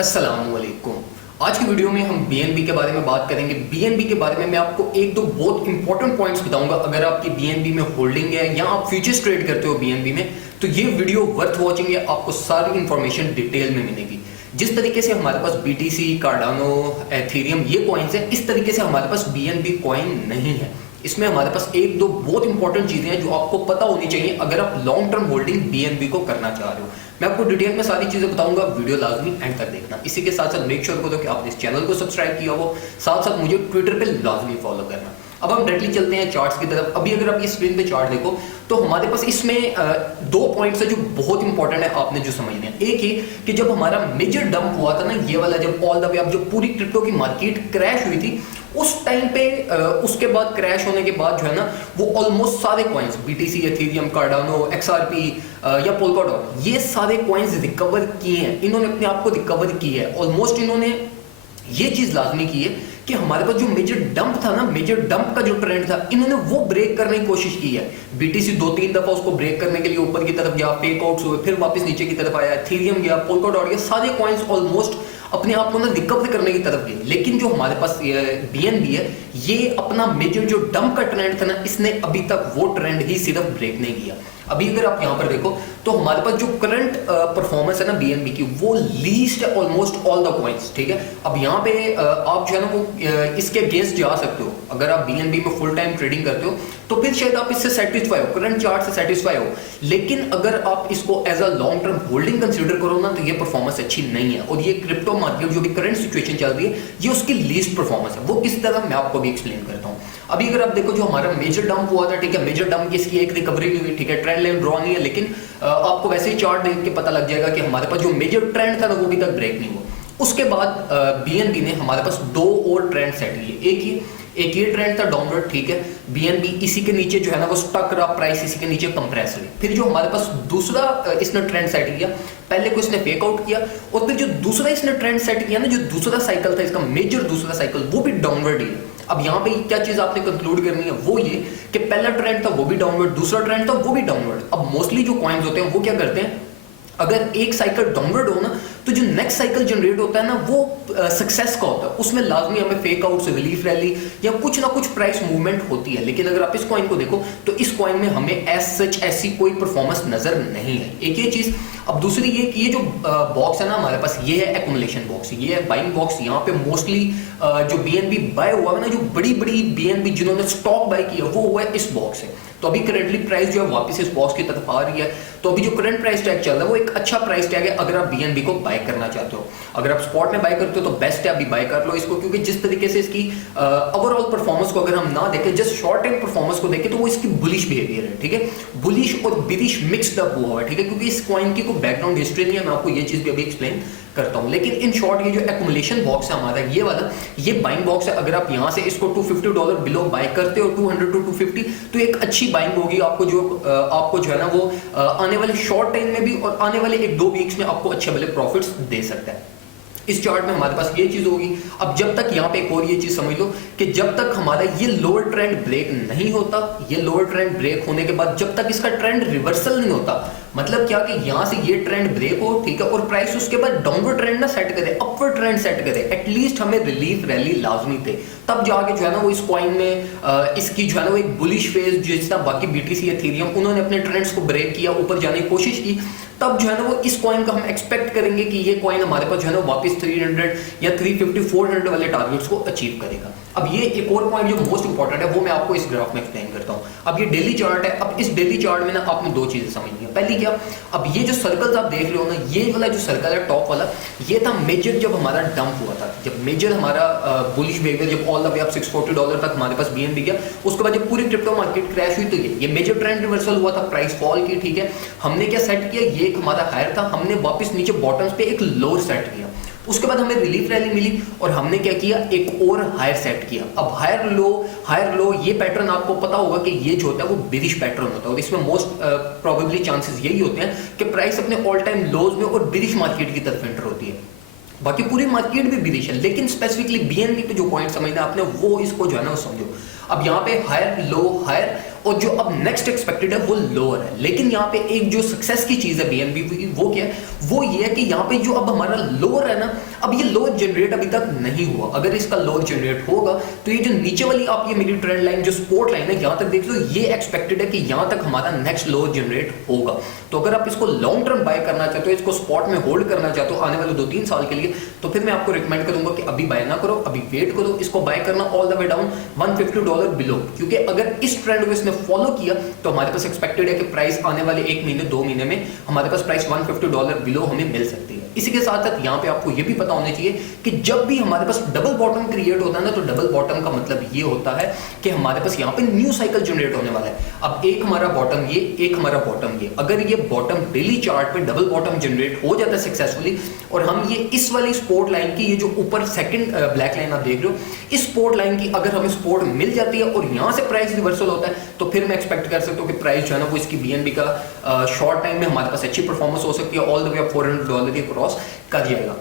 अस्सलामुअलैकुम। आज की वीडियो में हम बीएनबी के बारे में बात करेंगे। बीएनबी के बारे में मैं आपको एक दो बहुत इंपॉर्टेंट पॉइंट्स बताऊंगा। अगर आपकी बीएनबी में होल्डिंग है या आप फ्यूचर्स ट्रेड करते हो बीएनबी में, तो ये वीडियो वर्थ वॉचिंग है। आपको सारी इंफॉर्मेशन डिटेल में मिलेगी। जिस तरीके से हमारे पास बीटीसी, कार्डानो, एथेरियम ये कॉइन्स है, इस तरीके से हमारे पास बीएनबी कॉइन नहीं है। इसमें हमारे पास एक दो बहुत इंपॉर्टेंट चीजें हैं जो आपको पता होनी चाहिए अगर आप लॉन्ग टर्म होल्डिंग बीएनबी को करना चाह रहे हो। मैं आपको डिटेल में सारी चीजें बताऊंगा, वीडियो लाजमी एंड तक देखना। इसी के साथ साथ मेक श्योर करो कि आपने इस चैनल को सब्सक्राइब किया हो, साथ साथ मुझे ट्विटर पे लाजमी फॉलो करना। अब हम डायरेक्टली चलते हैं चार्ट्स की तरफ। अभी अगर आप ये स्क्रीन पे चार्ट देखो तो हमारे पास इसमें दो पॉइंट्स है जो बहुत इंपॉर्टेंट है, आपने जो समझने हैं। एक ही कि जब हमारा मेजर डंप हुआ था ना, ये वाला, जब ऑल द वे अब जब पूरी क्रिप्टो की मार्केट क्रैश हुई थी, उस टाइम पे उसके बाद क्रैश होने के बाद जो है ना, वो ऑलमोस्ट सारे coins BTC, Ethereum, Cardano, XRP या पोल्काडॉट, ये सारे कॉइन्स रिकवर किए हैं। इन्होंने अपने आप को रिकवर किया है। ऑलमोस्ट इन्होंने ये चीज लाजमी की है कि हमारे पास जो मेजर डंप था ना, मेजर डंप का जो ट्रेंड था, इन्होंने वो ब्रेक करने की कोशिश की है। बीटीसी दो तीन दफा उसको ब्रेक करने के लिए ऊपर की तरफ गया, फेक आउट्स हुए, फिर वापस नीचे की तरफ आया, एथेरियम गया, पोल्काडॉट गया, सारे कॉइन्स ऑलमोस्ट अपने आप को ना रिकवर करने की तरफ गए। लेकिन जो हमारे पास बीएनबी है, ये अपना मेजर जो डंप का ट्रेंड था ना, इसने अभी तक वो ट्रेंड ही सिर्फ ब्रेक नहीं किया। अभी अगर आप यहां पर देखो तो हमारे पास जो करंट परफॉर्मेंस है ना बीएनबी की, वो लीस्ट है ऑलमोस्ट ऑल द कॉइन्स। ठीक है, अब यहाँ पे आप जो है ना वो इसके अगेंस्ट जा सकते हो। अगर आप बीएनबी में फुल टाइम ट्रेडिंग करते हो तो फिर शायद आप इससे सेटिस्फाई हो, करंट चार्ट से सेटिस्फाई हो। लेकिन अगर आप इसको as a long term holding consider करो ना, तो ये परफॉर्मेंस अच्छी नहीं है। और ये क्रिप्टो मार्केट जो भी करंट सिचुएशन चल रही है, ये उसकी लीस्ट परफॉर्मेंस है। वो किस तरह मैं आपको भी एक्सप्लेन करता हूँ। अभी अगर आप देखो जो हमारा मेजर डंप हुआ था, ठीक है, मेजर डंप की इसकी एक रिकवरी नहीं हुई, ठीक है, ट्रेंड लाइन ड्रॉ नहीं है, लेकिन आपको वैसे ही चार्ट देख के पता लग जाएगा कि हमारे पास जो मेजर ट्रेंड था ना, वो अभी तक ब्रेक नहीं हुआ। उसके बाद बीएनबी ने हमारे पास दो और ट्रेंड सेट किए। एक ये ट्रेंड था डाउनवर्ड, ठीक है, बीएनबी इसी के नीचे जो है ना वो स्टक रहा, प्राइस इसी के नीचे कंप्रेस हुई। फिर जो हमारे पास दूसरा इसने ट्रेंड सेट किया, पहले को इसने फेक आउट किया, और फिर जो दूसरा इसने ट्रेंड सेट किया ना, जो दूसरा साइकिल था इसका, मेजर दूसरा साइकिल, वो भी डाउनवर्ड ही है। अब यहाँ पे क्या चीज आपने कंक्लूड करनी है, वो ये कि पहला ट्रेंड था वो भी डाउनवर्ड, दूसरा ट्रेंड था वो भी डाउनवर्ड। अब मोस्टली जो कॉइन्स होते हैं वो क्या करते हैं, अगर एक साइकिल डाउनवर्ड हो ना, तो जो नेक्स्ट साइकिल जनरेट होता है ना, वो सक्सेस का होता है। उसमें लाजमी हमें फेक आउट से रिलीफ रैली या कुछ ना कुछ प्राइस मूवमेंट होती है। लेकिन अगर आप इस कॉइन को देखो तो इस कॉइन में हमें एज सच ऐसी कोई परफॉर्मेंस नजर नहीं है। एक ये चीज। अब दूसरी ये कि ये जो बॉक्स है ना हमारे पास, ये है एक्युमुलेशन बॉक्स, ये है बाइंग बॉक्स। यहाँ पे मोस्टली जो बीएनबी बाय हुआ है ना, जो बड़ी बड़ी बीएनबी जिन्होंने स्टॉक बाय किया, वो हुआ है इस बॉक्स से। तो अभी करेंटली प्राइस जो है वापस इस बॉक्स की तरफ आ रही है। तो अभी जो करंट प्राइस टैग चल रहा है वो एक अच्छा प्राइस टैग है अगर आप बीएनबी को बाय करना चाहते हो। अगर आप स्पॉट में बाय करते हो तो बेस्ट है, अभी बाय कर लो इसको, क्योंकि जिस तरीके से इसकी ओवरऑल परफॉर्मेंस को अगर हम ना देखें, जस्ट शॉर्ट टाइम परफॉर्मेंस को देखें, तो वो इसकी बुलिश बिहेवियर है। ठीक है, बुलिश और बिरिश मिक्स्ड अप हुआ है। ठीक है, क्योंकि इस कॉइन की कोई बैकग्राउंड हिस्ट्री नहीं है, मैं आपको ये चीज भी अभी एक्सप्लेन करता हूं। लेकिन इन शॉर्ट ये जो एक्युमुलेशन बॉक्स है हमारा, ये वाला, ये बाइंग बॉक्स है। अगर आप यहां से इसको $250 बिलो बाय करते हो, 200 to 250, तो एक अच्छी बाइंग होगी। आपको जो है ना वो आने वाले शॉर्ट टाइम में भी और आने वाले एक दो वीक्स में आपको अच्छे वाले प्रॉफिट्स दे सकता है। इस चार्ट में हमारे पास ये चीज होगी। अब जब तक यहाँ पे एक और ये चीज समझ लो कि जब तक हमारा ये लोअर ट्रेंड ब्रेक नहीं होता, ये लोअर ट्रेंड ब्रेक होने के बाद जब तक इसका ट्रेंड रिवर्सल नहीं होता, मतलब क्या कि यहां से ये ट्रेंड ब्रेक हो, ठीक है, और प्राइस उसके बाद डाउनवर्ड ट्रेंड ना सेट करे, अपवर्ड ट्रेंड सेट करे, एटलीस्ट हमें रिलीफ रैली लाजमी थे, तब जाके जो है ना वो इस कॉइन में इसकी जो है ना वो एक बुलिश फेज, जिस तरह बाकी बीटीसी, एथेरियम, उन्होंने अपने ट्रेंड्स को ब्रेक किया, ऊपर जाने की कोशिश की, तब जो है ना वो इस कॉइन का हम एक्सपेक्ट करेंगे कि ये कॉइन हमारे पास जो है ना वापस 300 या 350, 400 वाले टारगेट्स को अचीव करेगा। अब ये एक और पॉइंट जो मोस्ट इंपॉर्टेंट है वो मैं आपको इस ग्राफ में एक्सप्लेन करता हूं। अब ये डेली चार्ट है। अब इस डेली चार्ट में ना आपने दो चीजें समझनी है। पहली क्या, अब ये जो सर्कल्स आप देख रहे हो ना, ये वाला जो सर्कल है टॉप वाला, ये था मेजर जब हमारा डंप हुआ था, जब मेजर हमारा बुलिश बिहेवियर, जब ऑल द वे अप $640 तक हमारे पास बीएनबी गया, उसके बाद जब पूरी क्रिप्टो मार्केट क्रैश हुई, तो ये मेजर ट्रेंड रिवर्सल हुआ था, प्राइस फॉल की। ठीक है, हमने क्या सेट किया, ये एक हमारा हायर था, हमने वापस नीचे बॉटम्स पे एक लोअर सेट किया, उसके बाद हमें रिलीफ रैली मिली और हमने क्या किया, एक और हायर सेट किया। अब हायर लो ये पैटर्न आपको पता होगा कि ये जो होता है वो बेरिश पैटर्न होता है, और इसमें मोस्ट प्रोबेबली चांसेस यही होते हैं कि प्राइस अपने ऑल टाइम लोज में और बेरिश मार्केट की तरफ एंटर होती है। बाकी पूरी मार्केट भी बेरिश है, लेकिन स्पेसिफिकली बीएनबी पे जो पॉइंट समझना आपने, वो इसको जो है ना वो समझो। अब यहाँ पे हायर लो हायर और जो अब नेक्स्ट एक्सपेक्टेड है वो लोअर है। लेकिन यहाँ पे एक जो सक्सेस की चीज है बीएनबी की, वो क्या है, वो ये है कि यहाँ पे जो अब हमारा लोअर है ना, अब ये लोअर जनरेट अभी तक नहीं हुआ। अगर इसका लोअर जनरेट होगा तो ये जो नीचे वाली आप ये मेरी ट्रेंड लाइन जो सपोर्ट लाइन है, यहाँ तक देख लो, ये एक्सपेक्टेड है कि यहाँ तक हमारा नेक्स्ट लोअर जनरेट होगा। तो अगर आप इसको लॉन्ग टर्म बाय करना चाहते हो, इसको स्पॉट में होल्ड करना चाहते हो आने वाले 2-3 साल के लिए, तो फिर मैं आपको रिकमेंड करूंगा कि अभी बाय ना करो, अभी वेट करो, इसको बाय करना all the way down $150 below. क्योंकि अगर इस ट्रेंड को इसने फॉलो किया तो हमारे पास एक्सपेक्टेड है कि प्राइस आने वाले 1 महीने 2 महीने में हमारे पास प्राइस $150 बिलो हमें मिल सकती है। इसी के साथ साथ यहाँ पे आपको ये भी पता होना चाहिए कि जब भी हमारे पास डबल बॉटम क्रिएट होता है ना, तो डबल बॉटम का मतलब ये होता है कि हमारे पास यहाँ पे न्यू साइकिल जनरेट होने वाला है। अब एक हमारा बॉटम ये, एक हमारा बॉटम ये, अगर ये बॉटम डेली चार्ट पे डबल बॉटम जनरेट हो जाता है सक्सेसफुली, और हम ये इस वाली सपोर्ट लाइन की, ये जो ऊपर सेकंड ब्लैक लाइन आप देख रहे हो, इस सपोर्ट लाइन की अगर हमें सपोर्ट मिल जाती है और यहाँ से प्राइस रिवर्सल होता है, तो फिर मैं एक्सपेक्ट कर सकता हूँ कि प्राइस जो है ना वो इसकी बीएनबी का शॉर्ट टाइम में हमारे पास अच्छी परफॉर्मेंस हो सकती है, ऑल द वे अप $400 ये क्रॉस कर जाएगा।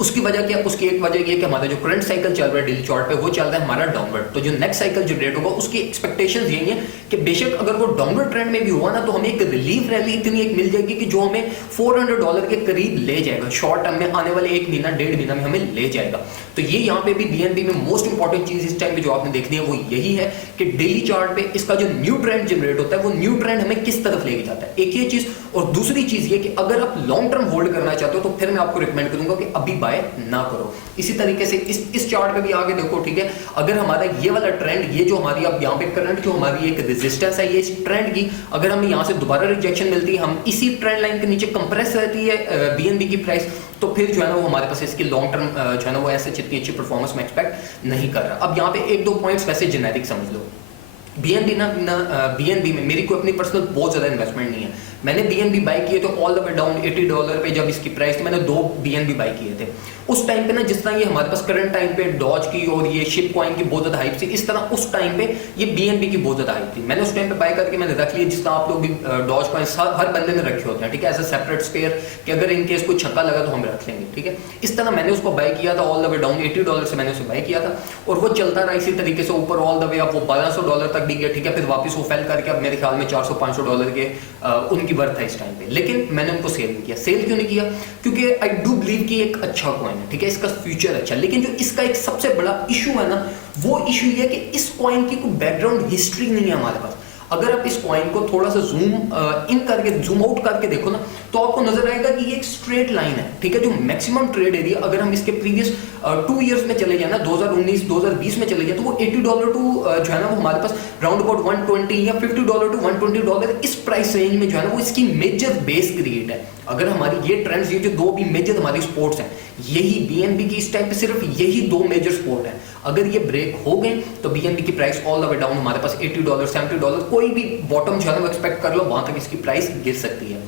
उसकी वजह क्या, उसकी एक वजह ये कि हमारा जो करंट साइकिल चल रहा है डेली चार्ट पे, वो चल रहा है हमारा डाउनवर्ड। तो जो नेक्स्ट साइकिल जनरेट होगा उसकी एक्सपेक्टेशंस यही है कि बेशक अगर वो डाउनवर्ड ट्रेंड में भी हुआ ना, तो हमें एक रिलीफ रैली इतनी एक मिल जाएगी कि जो हमें $400 के करीब ले जाएगा, शॉर्ट टर्म में आने वाले 1 महीना 1.5 महीना में हमें ले जाएगा। तो ये यहाँ पे भी बीएनबी में मोस्ट इंपॉर्टेंट चीज इस टाइम पे जो आपने देखनी है वो यही है कि डेली चार्ट पे इसका जो न्यू ट्रेंड जनरेट होता है, वो न्यू ट्रेंड हमें किस तरफ लेके जाता है, एक ये चीज। और दूसरी चीज ये कि अगर आप लॉन्ग टर्म होल्ड करना चाहते हो तो फिर मैं आपको रिकमेंड करूंगा कि अभी बाय ना करो। इसी तरीके से इस चार्ट पे भी आगे देखो, ठीक है, अगर हमारा ये वाला ट्रेंड, ये जो हमारी अब यहाँ पे करंट जो हमारी एक रेजिस्टेंस है, ये इस ट्रेंड की अगर हमें यहाँ से दोबारा रिजेक्शन मिलती है, हम इसी ट्रेंड लाइन के नीचे कंप्रेस रहती है बीएनबी की प्राइस, तो फिर जो है ना वो हमारे पास इसकी लॉन्ग टर्म जो है ना वो ऐसे जितनी अच्छी परफॉर्मेंस में एक्सपेक्ट नहीं कर रहा। अब यहाँ पे 1-2 पॉइंट्स वैसे जेनेरिक समझ लो। बीएनबी बीएनबी में मेरी कोई अपनी पर्सनल बहुत ज्यादा इन्वेस्टमेंट नहीं है। मैंने बीएनबी बाय किए तो ऑल द वे डाउन $80 पे जब इसकी प्राइस थी, मैंने 2 बीएनबी बाय किए थे। उस टाइम पे ना जिस तरह ये हमारे पास करंट टाइम पे डॉज की और ये शिप कॉइन की बहुत ज्यादा हाइप थी, इस तरह उस टाइम पे ये बीएनबी की बहुत ज्यादा हाइप थी। मैंने उस टाइम पे बाय करके मैंने रख लिया, जिस तरह आप लोग भी डॉज कॉइन हर बंदे ने रखे होते हैं, ठीक है, एज अ सेपरेट स्पेयर कि अगर इनकेस कोई छक्का लगा तो हम रख लेंगे, ठीक है। इस तरह मैंने उसको बाय किया था, ऑल द वे डाउन $80 से मैंने उसे बाय किया था, और वो चलता रहा इसी तरीके से ऊपर ऑल द वे अब वो $1200 तक भी गया, ठीक है। फिर वापस वो फेल करके अब मेरे ख्याल में $400-500 के उनकी वर्थ है इस टाइम पे। लेकिन मैंने उनको सेल नहीं किया। सेल क्यों नहीं किया? क्योंकि आई डू बिलीव कि एक अच्छा कॉइन है, ठीक है, इसका फ्यूचर अच्छा। लेकिन जो इसका एक सबसे बड़ा इशू है ना, वो इशू ये है कि इस कॉइन की कोई बैकग्राउंड हिस्ट्री नहीं है हमारे पास। अगर आप इस कॉइन को थोड़ा सा जूम इन करके, जूम आउट करके देखो ना, तो आपको नजर आएगा कि ये एक स्ट्रेट लाइन है, ठीक है। जो मैक्सिमम ट्रेड एरिया अगर हम इसके प्रीवियस 2 इयर्स में चले जाए ना, 2019-2020 में चले जाए, तो वो $80 टू जो है ना वो हमारे पास राउंड अबाउट 120 या $50 टू $120 इस प्राइस रेंज में जो है ना वो इसकी मेजर बेस क्रिएट है। अगर हमारी ये ट्रेंड्स, ये जो 2 भी मेजर हमारी स्पोर्ट्स हैं, यही बीएनबी की इस टाइम पे सिर्फ यही 2 मेजर स्पोर्ट हैं, अगर ये ब्रेक हो गए तो बीएनबी की price all the way down हमारे पास $80, $70, कोई भी बॉटम जो है ना वो एक्सपेक्ट कर लो, वहां तक इसकी प्राइस गिर सकती है।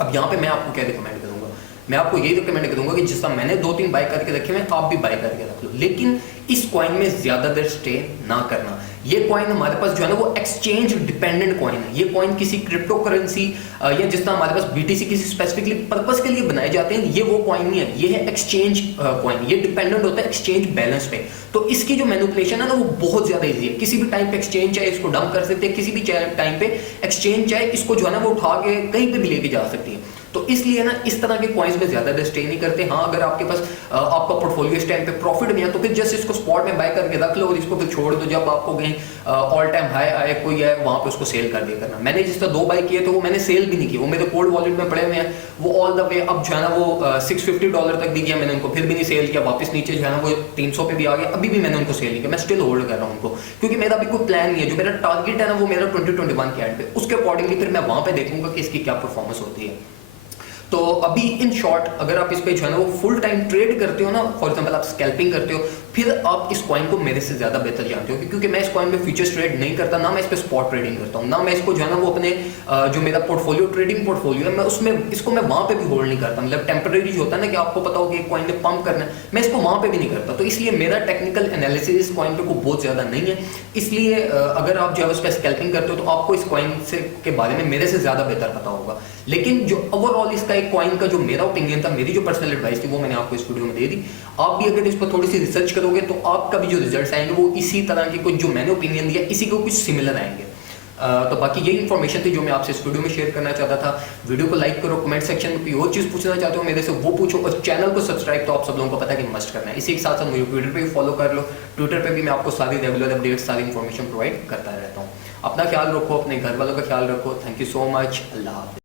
अब यहाँ पे मैं आपको क्या रिकमेंड करूंगा, मैं आपको यही रिकमेंड करूंगा कि जिस तरह मैंने 2-3 बाय करके रखे हैं, आप भी बाय करके रख लो, लेकिन इस कॉइन में ज्यादा देर स्टे ना करना। ये कॉइन हमारे पास जो है ना वो एक्सचेंज डिपेंडेंट कॉइन है। ये कॉइन किसी क्रिप्टो करेंसी या जिस तरह हमारे पास बीटीसी किसी स्पेसिफिकली पर्पस के लिए बनाए जाते हैं, ये वो कॉइन नहीं है, ये है एक्सचेंज कॉइन। ये डिपेंडेंट होता है एक्सचेंज बैलेंस पे। तो इसकी जो मैनिपुलेशन है ना वो बहुत ज्यादा इजी है। किसी भी टाइम पे एक्सचेंज चाहे इसको डंप कर सकते हैं, किसी भी टाइम पे एक्सचेंज चाहे इसको जो है ना वो उठा के कहीं पे भी लेके जा सकती है। तो इसलिए ना इस तरह के कॉइन्स में ज्यादा देर स्टे नहीं करते। हाँ, अगर आपके पास आपका पोर्टफोलियो इस टाइम पे प्रॉफिट में है तो फिर जस्ट इसको स्पॉट में बाय करके रख लो और इसको फिर छोड़ दो। जब आपको कहीं ऑल टाइम हाई आए कोई है, वहां पे उसको सेल कर दिया करना। मैंने जिस तरह 2 बाय किए थे वो मैंने सेल भी नहीं किए, वो मेरे कोल्ड वॉलेट में पड़े हुए हैं। वो ऑल द वे अब जो है ना वो $650 तक भी गया, मैंने उनको फिर भी नहीं सेल किया। वापस नीचे जो है ना वो 300 पे भी आ गया, अभी भी मैंने उनको सेल नहीं किया। मैं स्टिल होल्ड कर रहा हूँ उनको, क्योंकि मेरा अभी कोई प्लान नहीं है। जो मेरा टारगेट है ना वो मेरा 2021 के एंड पे, उसके अकॉर्डिंगली फिर मैं वहां पे देखूंगा कि इसकी क्या परफॉर्मेंस होती है। तो अभी इन शॉर्ट अगर आप इस पे जो है ना वो फुल टाइम ट्रेड करते हो ना, फॉर एग्जांपल आप स्कैल्पिंग करते हो, फिर आप इस कॉइन को मेरे से ज्यादा बेहतर जानते हो, क्योंकि मैं इस कॉइन में फ्यूचर्स ट्रेड नहीं करता, ना मैं इस पे स्पॉट ट्रेडिंग करता हूँ, ना मैं इसको जो है ना वो अपने जो मेरा पोर्टफोलियो ट्रेडिंग पोर्टफोलियो है, मैं उसमें इसको मैं वहां पे भी होल्ड नहीं करता। मतलब टेम्परेरी जो होता है ना कि आपको पता हो कि एक कॉइन ने पंप करना है, मैं इसको वहां पे भी नहीं करता। तो इसलिए मेरा टेक्निकल एनालिसिस इस कॉइन पे को बहुत ज्यादा नहीं है। इसलिए अगर आप जो है उस पर स्कैल्पिंग करते हो तो आपको इस कॉइन से के बारे में मेरे से ज्यादा बेहतर पता होगा। लेकिन जो ओवरऑल इसका एक कॉइन का जो मेरा ओपिनियन था, मेरी जो पर्सनल एडवाइस थी, वो मैंने आपको इस वीडियो में दे दी। आप भी अगर इस पर थोड़ी सी रिसर्च करोगे तो आपका भी जो रिजल्ट्स आएंगे वो इसी तरह के कुछ जो मैंने ओपिनियन दिया इसी को कुछ सिमिलर आएंगे। तो बाकी यही इन्फॉर्मेशन थी जो मैं आपसे इस वीडियो में शेयर करना चाहता था। वीडियो को लाइक करो, कमेंट सेक्शन में कोई और चीज़ पूछना चाहते हो मेरे से वो पूछो, और चैनल को सब्सक्राइब तो आप सब लोगों को पता है कि मस्ट करना है। इसी के साथ साथ मुझे ट्विटर पे भी फॉलो कर लो। ट्विटर पे भी मैं आपको सारी रेगुलर अपडेट्स, सारी इन्फॉर्मेशन प्रोवाइड करता रहता हूँ। अपना ख्याल रखो, अपने घर वालों का ख्याल रखो। Thank you so much. अल्लाह हाफ़िज़।